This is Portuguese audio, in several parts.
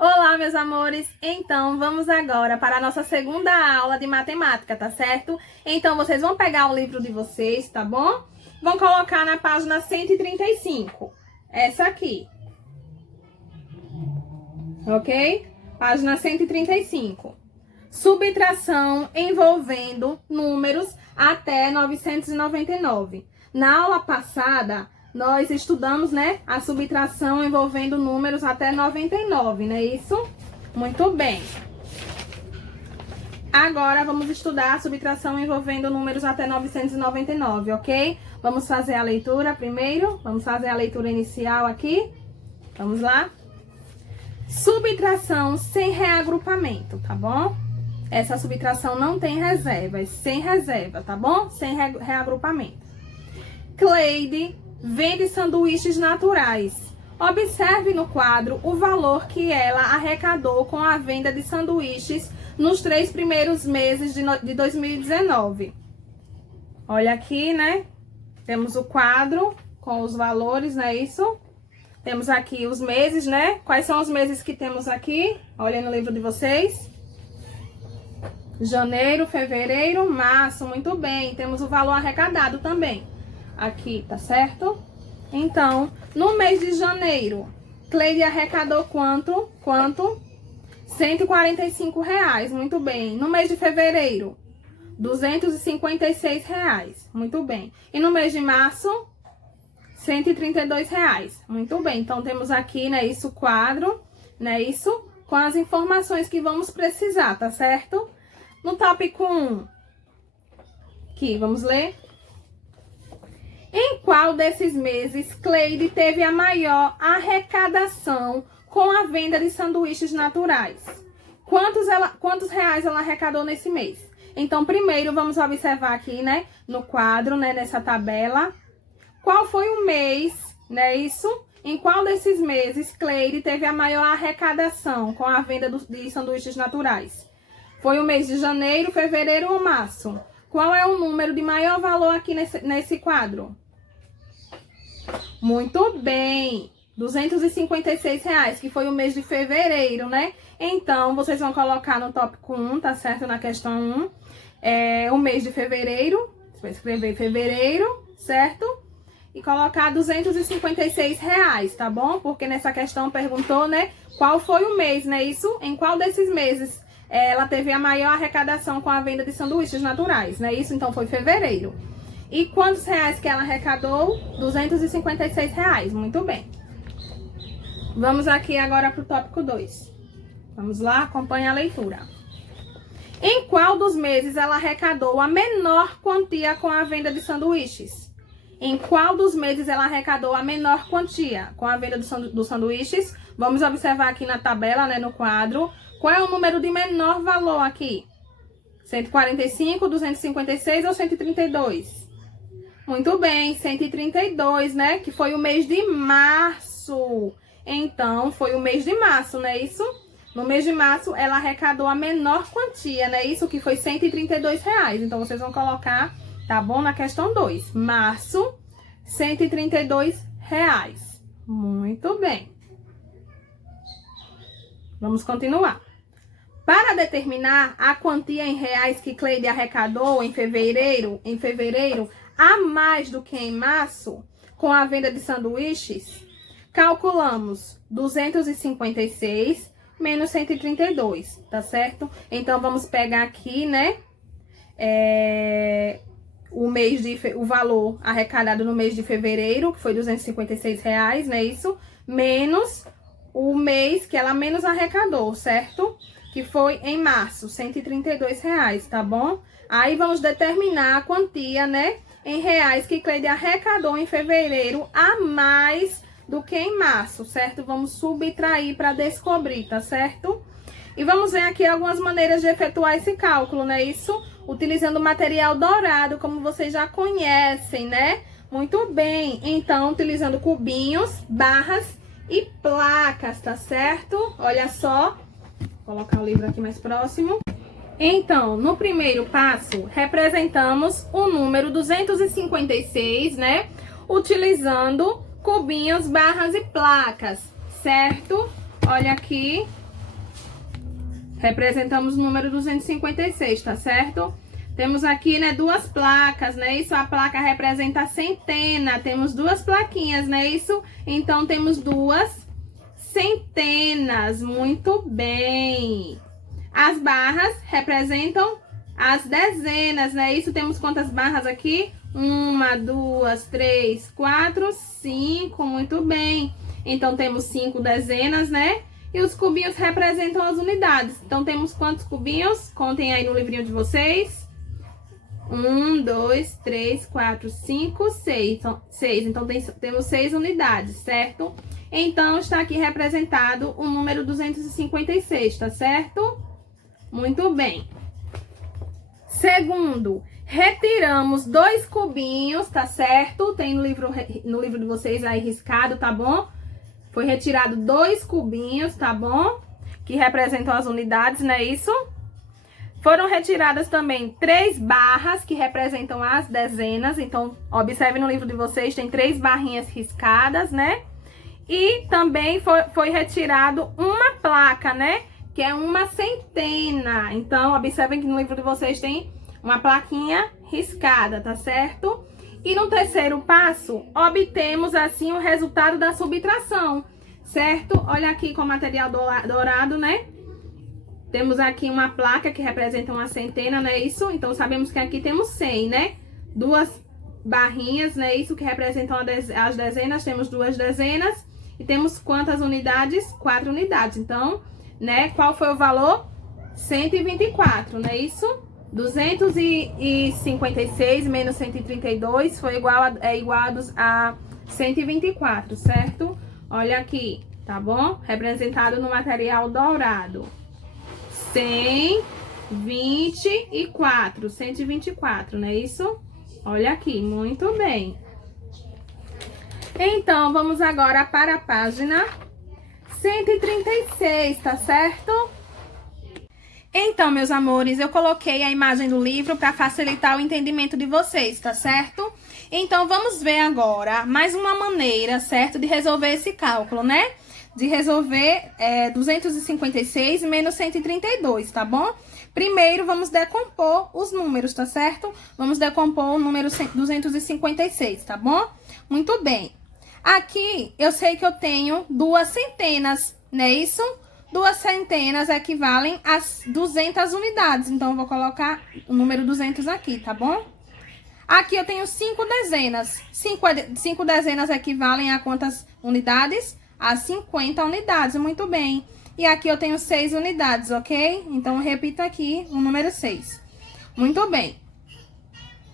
Olá, meus amores! Então, vamos agora para a nossa segunda aula de matemática, tá certo? Então, vocês vão pegar o livro de vocês, tá bom? Vão colocar na página 135, essa aqui. Ok? Página 135. Subtração envolvendo números até 999. Na aula passada, nós estudamos, né, a subtração envolvendo números até 99, não é isso? Muito bem. Agora, vamos estudar a subtração envolvendo números até 999, ok? Vamos fazer a leitura primeiro. Vamos fazer a leitura inicial aqui. Vamos lá? Subtração sem reagrupamento, tá bom? Essa subtração não tem reservas, sem reserva, tá bom? Sem reagrupamento. Cleide vende sanduíches naturais. Observe no quadro o valor que ela arrecadou com a venda de sanduíches nos 3 primeiros meses de 2019. Olha aqui, né? Temos o quadro com os valores, não é isso? Temos aqui os meses, né? Quais são os meses que temos aqui? Olha no livro de vocês. Janeiro, fevereiro, março. Muito bem. Temos o valor arrecadado também. Aqui, tá certo? Então, no mês de janeiro, Cleide arrecadou quanto? R$145. Muito bem. No mês de fevereiro, R$256. Muito bem. E no mês de março, R$132. Muito bem. Então, temos aqui, né, isso, quadro, né, isso, com as informações que vamos precisar, tá certo? No tópico 1, aqui, vamos ler. Em qual desses meses Cleide teve a maior arrecadação com a venda de sanduíches naturais? Quantos reais ela arrecadou nesse mês? Então, primeiro, vamos observar aqui, né, no quadro, né, nessa tabela. Qual foi o mês, né, isso? Em qual desses meses Cleide teve a maior arrecadação com a venda de sanduíches naturais? Foi o mês de janeiro, fevereiro ou março? Qual é o número de maior valor aqui nesse quadro? Muito bem! R$256, que foi o mês de fevereiro, né? Então, vocês vão colocar no tópico 1, tá certo? Na questão 1, o mês de fevereiro. Você vai escrever fevereiro, certo? E colocar R$256, tá bom? Porque nessa questão perguntou, né? Qual foi o mês, né? Isso? Em qual desses meses ela teve a maior arrecadação com a venda de sanduíches naturais, né? Isso, então, foi fevereiro. E quantos reais que ela arrecadou? R$256. Muito bem. Vamos aqui agora para o tópico 2. Vamos lá, acompanhe a leitura. Em qual dos meses ela arrecadou a menor quantia com a venda de sanduíches? Em qual dos meses ela arrecadou a menor quantia com a venda dos sanduíches? Vamos observar aqui na tabela, né, no quadro. Qual é o número de menor valor aqui? 145, 256 ou 132? Muito bem, 132, né? Que foi o mês de março. Então, foi o mês de março, não é isso? No mês de março, ela arrecadou a menor quantia, né? Isso que foi R$132. Então, vocês vão colocar, tá bom? Na questão 2. Março, R$132. Muito bem. Vamos continuar. Para determinar a quantia em reais que Cleide arrecadou em fevereiro, a mais do que em março, com a venda de sanduíches, calculamos 256 menos 132, tá certo? Então, vamos pegar aqui, né, o valor arrecadado no mês de fevereiro, que foi R$256, né, isso? Menos o mês que ela menos arrecadou, certo? Que foi em março, R$132, tá bom? Aí, vamos determinar a quantia, né, em reais que Cleide arrecadou em fevereiro a mais do que em março, certo? Vamos subtrair para descobrir, tá certo? E vamos ver aqui algumas maneiras de efetuar esse cálculo, né? Isso utilizando o material dourado, como vocês já conhecem, né? Muito bem. Então, utilizando cubinhos, barras e placas, tá certo? Olha só. Vou colocar o livro aqui mais próximo. Então, no primeiro passo, representamos o número 256, né? Utilizando cubinhos, barras e placas, certo? Olha aqui, Representamos o número 256, tá certo? Temos aqui, né, duas placas, né? Isso, a placa representa a centena. Temos duas plaquinhas, né? Isso, então temos duas centenas. Muito bem. As barras representam as dezenas, né? Isso, temos quantas barras aqui? 1, 2, 3, 4, 5. Muito bem. Então, temos 5 dezenas, né? E os cubinhos representam as unidades. Então, temos quantos cubinhos? Contem aí no livrinho de vocês. 1, 2, 3, 4, 5, 6. Então, temos 6 unidades, certo? Então, está aqui representado o número 256, tá certo? Muito bem. Segundo, retiramos 2 cubinhos, tá certo? Tem no livro de vocês aí riscado, tá bom? Foi retirado 2 cubinhos, tá bom? Que representam as unidades, não é isso? Foram retiradas também 3 barras, que representam as dezenas. Então, observe no livro de vocês, tem 3 barrinhas riscadas, né? E também foi retirado uma placa, né? Que é uma centena. Então, observem que no livro de vocês tem uma plaquinha riscada, tá certo? E no terceiro passo, obtemos assim o resultado da subtração, certo? Olha aqui com o material dourado, né? Temos aqui uma placa que representa uma centena, não é isso? Então, sabemos que aqui temos 100, né? 2 barrinhas, né? Isso que representam as dezenas, temos 2 dezenas. E temos quantas unidades? 4 unidades. Então, né? Qual foi o valor? 124, não é isso? 256 menos 132 foi igual a 124, certo? Olha aqui, tá bom? Representado no material dourado. 124, não é isso? Olha aqui, muito bem. Então, vamos agora para a página 136, tá certo? Então, meus amores, eu coloquei a imagem do livro para facilitar o entendimento de vocês, tá certo? Então, vamos ver agora mais uma maneira, certo, de resolver esse cálculo, né? De resolver 256 menos 132, tá bom? Primeiro, vamos decompor os números, tá certo? Vamos decompor o número 256, tá bom? Muito bem. Aqui, eu sei que eu tenho 2 centenas, não é isso? 2 centenas equivalem a 200 unidades. Então, eu vou colocar o número 200 aqui, tá bom? Aqui eu tenho 5 dezenas. 5 dezenas equivalem a quantas unidades? A 50 unidades, muito bem. E aqui eu tenho 6 unidades, ok? Então, eu repito aqui o número 6. Muito bem.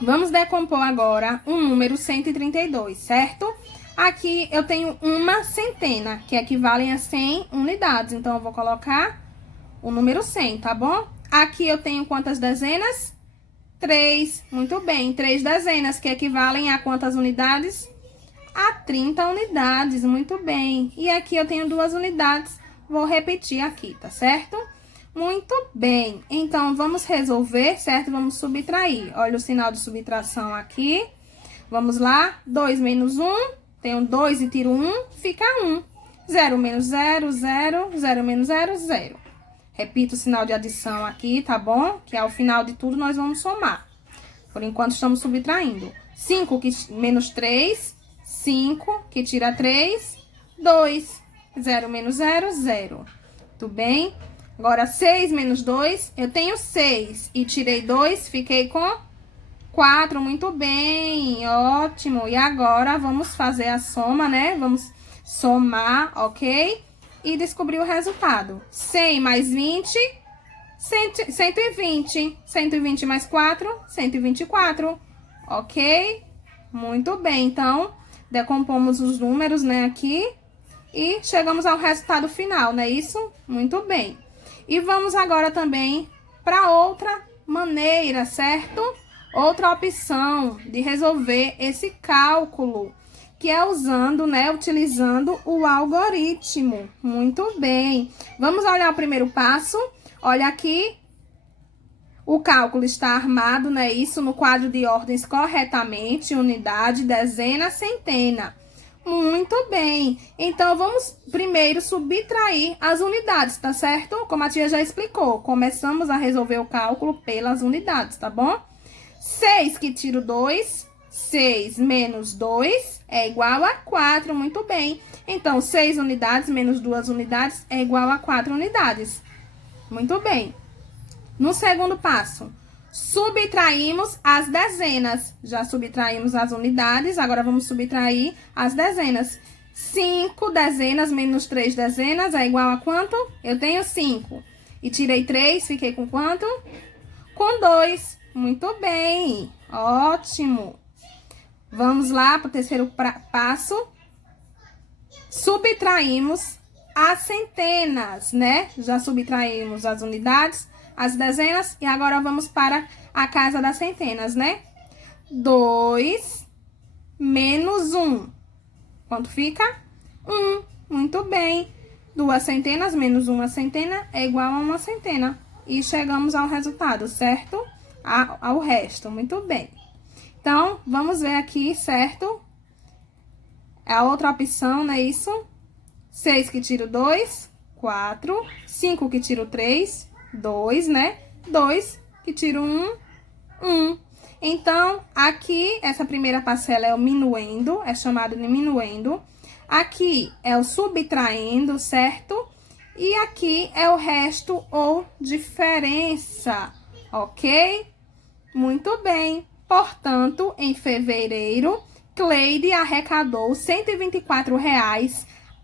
Vamos decompor agora o número 132, certo? Aqui eu tenho uma centena, que equivalem a 100 unidades. Então, eu vou colocar o número 100, tá bom? Aqui eu tenho quantas dezenas? 3. Muito bem. 3 dezenas, que equivalem a quantas unidades? A 30 unidades. Muito bem. E aqui eu tenho 2 unidades. Vou repetir aqui, tá certo? Muito bem. Então, vamos resolver, certo? Vamos subtrair. Olha o sinal de subtração aqui. Vamos lá. 2 menos 1. Tenho 2 e tiro 1, fica 1. 0 menos 0, 0. 0 menos 0, 0. Repito o sinal de adição aqui, tá bom? Que ao final de tudo nós vamos somar. Por enquanto estamos subtraindo. 5 menos 3, 5, que tira 3, 2. 0 menos 0, 0. Tudo bem? Agora, 6 menos 2, eu tenho 6 e tirei 2, fiquei com 4, muito bem, ótimo. E agora, vamos fazer a soma, né? Vamos somar, ok? E descobrir o resultado. 100 mais 20, 120. 120 mais 4, 124, ok? Muito bem, então, decompomos os números, né, aqui. E chegamos ao resultado final, não é isso? Muito bem. E vamos agora também para outra maneira, certo? Outra opção de resolver esse cálculo, que é usando, né, utilizando o algoritmo. Muito bem. Vamos olhar o primeiro passo. Olha aqui, o cálculo está armado, né, isso no quadro de ordens corretamente, unidade, dezena, centena. Muito bem. Então, vamos primeiro subtrair as unidades, tá certo? Como a tia já explicou, começamos a resolver o cálculo pelas unidades, tá bom? 6 que tiro 2, 6 menos 2 é igual a 4, muito bem. Então, 6 unidades menos 2 unidades é igual a 4 unidades. Muito bem. No segundo passo, subtraímos as dezenas. Já subtraímos as unidades, agora vamos subtrair as dezenas. 5 dezenas menos 3 dezenas é igual a quanto? Eu tenho 5. E tirei 3, fiquei com quanto? Com 2. Muito bem, ótimo. Vamos lá para o terceiro passo. Subtraímos as centenas, né? Já subtraímos as unidades, as dezenas, e agora vamos para a casa das centenas, né? 2 menos 1. Quanto fica? 1. Muito bem. 2 centenas menos 1 centena é igual a 1 centena. E chegamos ao resultado, certo? Ao resto. Muito bem. Então, vamos ver aqui, certo? É a outra opção, não é isso? 6 que tiro 2, 4. 5 que tiro 3, 2, né? 2 que tiro 1, 1. Então, aqui, essa primeira parcela é o minuendo, é chamado de minuendo. Aqui é o subtraindo, certo? E aqui é o resto ou diferença, ok? Muito bem. Portanto, em fevereiro, Cleide arrecadou R$ 124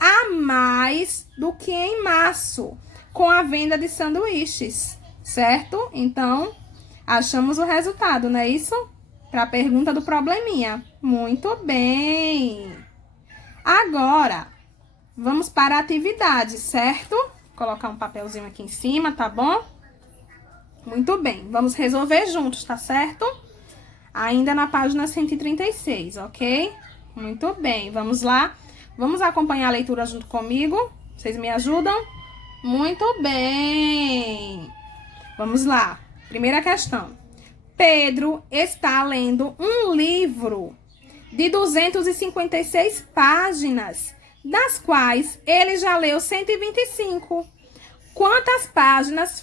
a mais do que em março, com a venda de sanduíches, certo? Então, achamos o resultado, não é isso? Para a pergunta do probleminha. Muito bem. Agora, vamos para a atividade, certo? Vou colocar um papelzinho aqui em cima, tá bom? Muito bem. Vamos resolver juntos, tá certo? Ainda na página 136, ok? Muito bem. Vamos lá. Vamos acompanhar a leitura junto comigo? Vocês me ajudam? Muito bem. Vamos lá. Primeira questão. Pedro está lendo um livro de 256 páginas, das quais ele já leu 125. Quantas páginas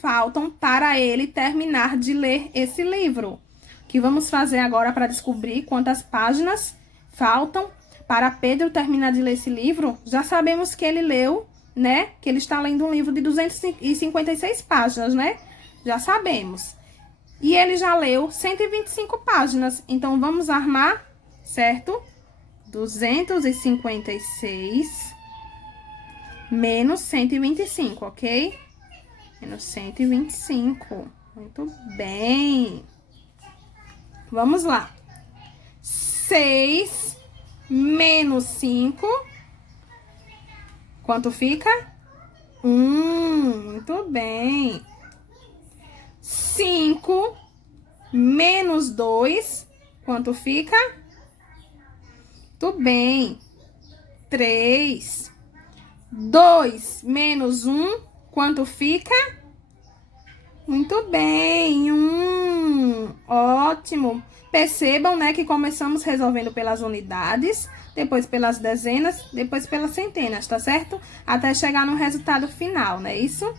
faltam para ele terminar de ler esse livro? O que vamos fazer agora para descobrir quantas páginas faltam para Pedro terminar de ler esse livro? Já sabemos que ele leu, né? Que ele está lendo um livro de 256 páginas, né? Já sabemos. E ele já leu 125 páginas. Então, vamos armar, certo? 256 menos 125, ok? Menos 125. Muito bem. Vamos lá. 6 menos 5. Quanto fica? 1. Muito bem. 5 menos 2. Quanto fica? Muito bem. 3. 2 menos 1. Quanto fica? Muito bem. 1. Ótimo. Percebam, né, que começamos resolvendo pelas unidades, depois pelas dezenas, depois pelas centenas, tá certo? Até chegar no resultado final, não é isso?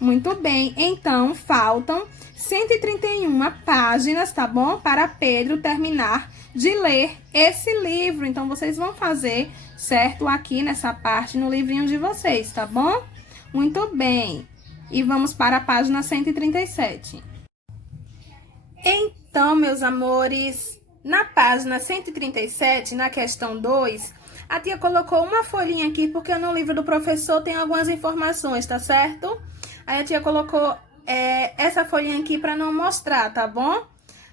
Muito bem. Então, faltam 131 páginas, tá bom? Para Pedro terminar de ler esse livro. Então, vocês vão fazer, certo? Aqui nessa parte, no livrinho de vocês, tá bom? Muito bem. E vamos para a página 137. Então, meus amores, na página 137, na questão 2, a tia colocou uma folhinha aqui, porque no livro do professor tem algumas informações, tá certo? Aí a tia colocou essa folhinha aqui para não mostrar, tá bom?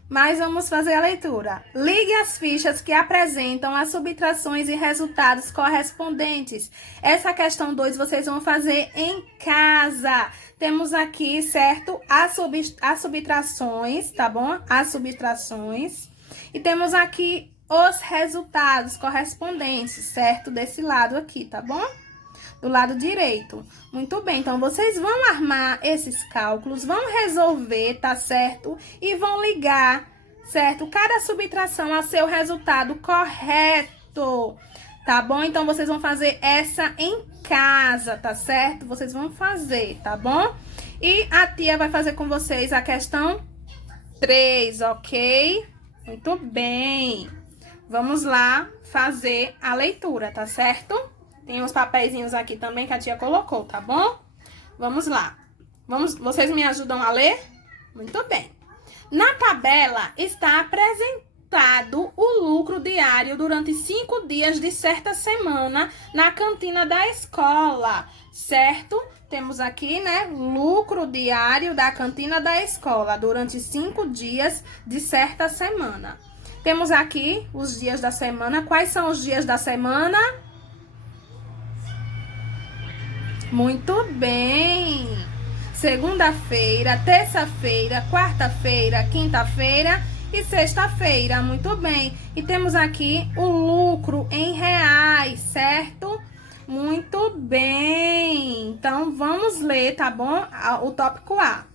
Mas vamos fazer a leitura. Ligue as fichas que apresentam as subtrações e resultados correspondentes. Essa questão 2 vocês vão fazer em casa. Temos aqui, certo, as subtrações, tá bom? As subtrações. E temos aqui os resultados correspondentes, certo? Desse lado aqui, tá bom? Do lado direito. Muito bem, então vocês vão armar esses cálculos, vão resolver, tá certo? E vão ligar, certo? Cada subtração a seu resultado correto. tá bom? Então, vocês vão fazer essa em casa, tá certo? Vocês vão fazer, tá bom? E a tia vai fazer com vocês a questão 3, ok? Muito bem. Vamos lá fazer a leitura, tá certo? Tem uns papeizinhos aqui também que a tia colocou, tá bom? Vamos lá. Vocês me ajudam a ler? Muito bem. Na tabela está apresentado o lucro diário durante 5 dias de certa semana na cantina da escola, certo? Temos aqui, né, lucro diário da cantina da escola durante 5 dias de certa semana. Temos aqui os dias da semana. Quais são os dias da semana? Muito bem! Segunda-feira, terça-feira, quarta-feira, quinta-feira e sexta-feira. Muito bem. E temos aqui o lucro em reais, certo? Muito bem. Então, vamos ler, tá bom? O tópico A.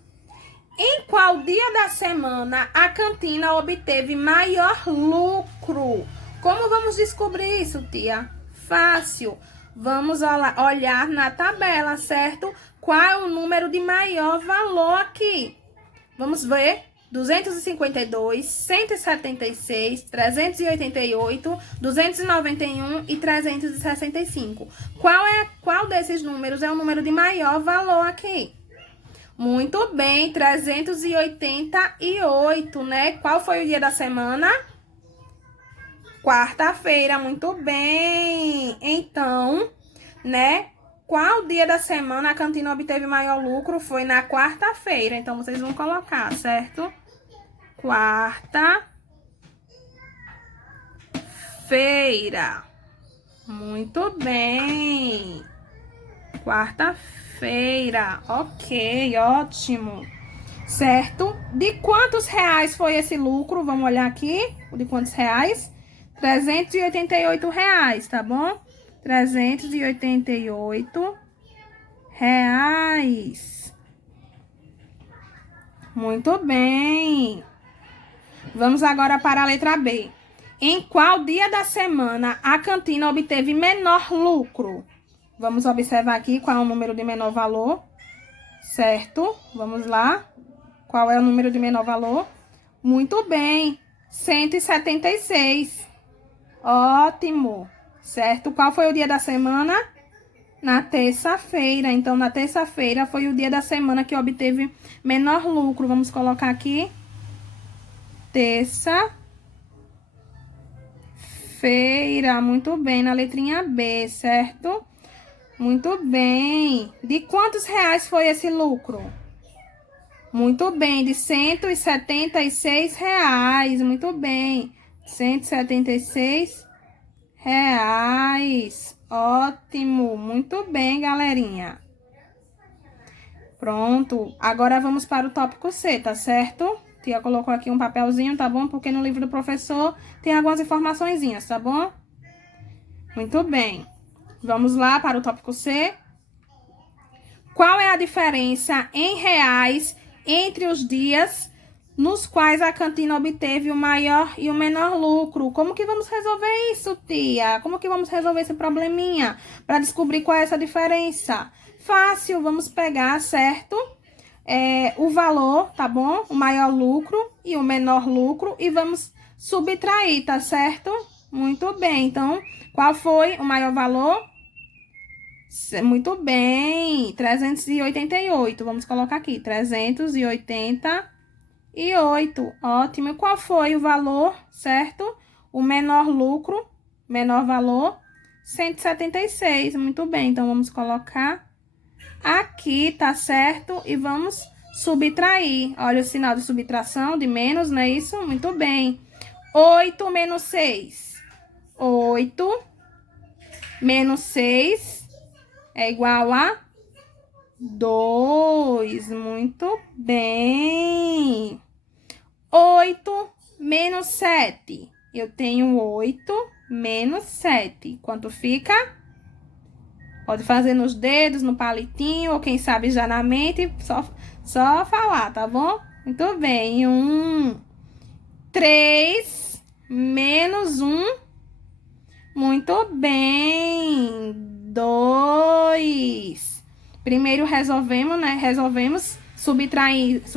Em qual dia da semana a cantina obteve maior lucro? Como vamos descobrir isso, tia? Fácil. Vamos olhar na tabela, certo? Qual é o número de maior valor aqui? Vamos ver. 252, 176, 388, 291 e 365. Qual desses números é o número de maior valor aqui? Muito bem, 388, né? Qual foi o dia da semana? Quarta-feira, muito bem. Então, né? Qual dia da semana a cantina obteve maior lucro? Foi na quarta-feira. Então, vocês vão colocar, certo? Quarta-feira. Muito bem. Quarta-feira. Ok, ótimo. Certo? De quantos reais foi esse lucro? Vamos olhar aqui. De quantos reais? R$ 388, tá bom? 388 reais. Muito bem. Vamos agora para a letra B. Em qual dia da semana a cantina obteve menor lucro? Vamos observar aqui qual é o número de menor valor. Certo? Vamos lá. Qual é o número de menor valor? Muito bem. 176. Ótimo. Certo? Qual foi o dia da semana? Na terça-feira. Então, na terça-feira foi o dia da semana que obteve menor lucro. Vamos colocar aqui. Terça-feira. Muito bem. Na letrinha B, certo? Muito bem. De quantos reais foi esse lucro? Muito bem. De R$ 176. Muito bem. R$ 176. Ótimo, muito bem, galerinha. Pronto, agora vamos para o tópico C, tá certo? Tia colocou aqui um papelzinho, tá bom? Porque no livro do professor tem algumas informaçõezinhas, tá bom? Muito bem. Vamos lá para o tópico C. Qual é a diferença em reais entre os dias nos quais a cantina obteve o maior e o menor lucro? Como que vamos resolver isso, tia? Como que vamos resolver esse probleminha para descobrir qual é essa diferença? Fácil, vamos pegar, certo? O valor, tá bom? O maior lucro e o menor lucro e vamos subtrair, tá certo? Muito bem, então, qual foi o maior valor? Muito bem, 388, vamos colocar aqui, 388, ótimo. E qual foi o valor, certo? O menor lucro, menor valor, 176, muito bem. Então, vamos colocar aqui, tá certo? E vamos subtrair. Olha o sinal de subtração, de menos, não é isso? Muito bem. 8 menos 6. 8 menos 6 é igual a 2. Muito bem. 8 menos 7. Eu tenho 8 menos 7. Quanto fica? Pode fazer nos dedos, no palitinho, ou quem sabe já na mente, só falar, tá bom? Muito bem. 3 menos 1 Muito bem. 2. Primeiro resolvemos, né? Subtraímos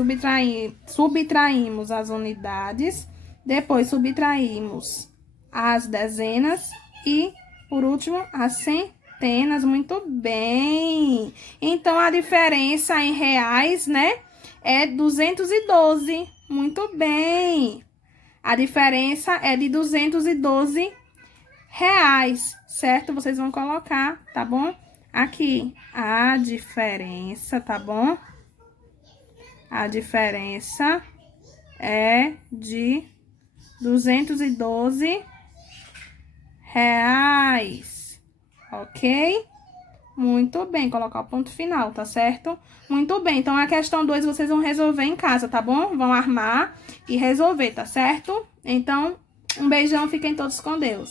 as unidades. Depois subtraímos as dezenas. E, por último, as centenas. Muito bem. Então, a diferença em reais, né? É 212. Muito bem. A diferença é de 212 reais, certo? Vocês vão colocar, tá bom? Aqui, a diferença, tá bom? A diferença é de 212 reais, ok? Muito bem, colocar o ponto final, tá certo? Muito bem, então a questão 2 vocês vão resolver em casa, tá bom? Vão armar e resolver, tá certo? Então, um beijão, fiquem todos com Deus.